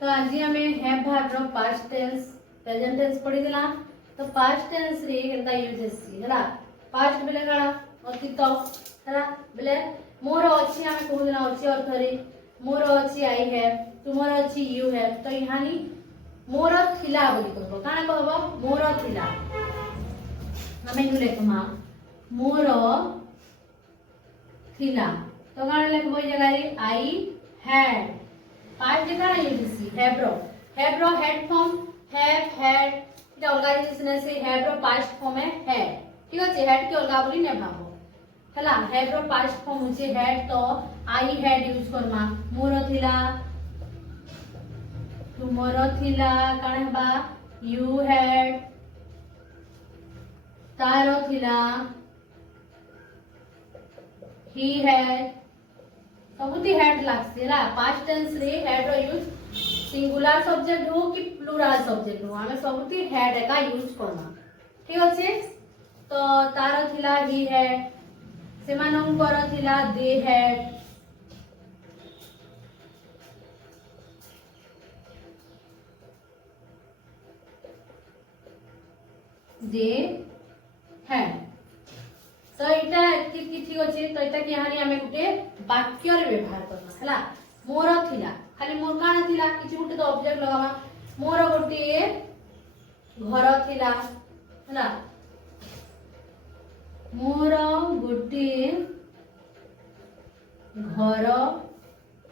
तो आज हमें हैव भाग रो पास्ट टेंस प्रेजेंट टेंस पढ़ी दिला। तो पास्ट टेंस रे केनता यूज हेसी हला। पास्ट बेले काला अतीत हला बेले मोर अछि हमें कहू दिला अछि अर्थ रे मोर अछि आई हैव तुमर अछि यू हैव। तो यहानी मोर थिला बोली कहबो काना कहबो मोर थिला हमें यू लेखमा मोर थिला। तो काना लेखबो जगह रे आई हैड पास्ट का यूज हैव रो हेड फॉर्म हैव हैड ये अलगा जिसने से हैव रो पास्ट फॉर्म है हैड ठीक আছে हैड के अलगा बोली ने भाबो हला हैव रो पास्ट फॉर्म होचे हैड। तो आई हैड यूज करमा मोर थिला तुमर थिला काना बा यू हैड तारो थिला ही हैड सबुती हेड लागसे रा पास्ट टेंस रे हेड रो यूज सिंगुलर सब्जेक्ट हो कि प्लुराल सब्जेक्ट हो हमें सबुती हेड का यूज करना ठीक अछि। तो तारो थिला ही हैड सेमानंकर थिला दे हैड दे हैड। तो इटा की ठीक अछि। तो इटा कि हानि हमें गुटे वाक्य रे व्यवहार करना हला मोर थिला खाली मोर काना थिला किछि गुटे तो ऑब्जेक्ट लगावा मोर गुटे घर थिला हला मोर गुटे घर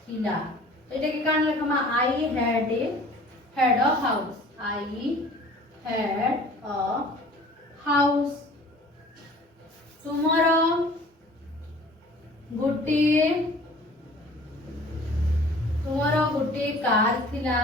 थिला। एटा के कान लेखमा I had a house I had a house तुमर गुटे कार थिला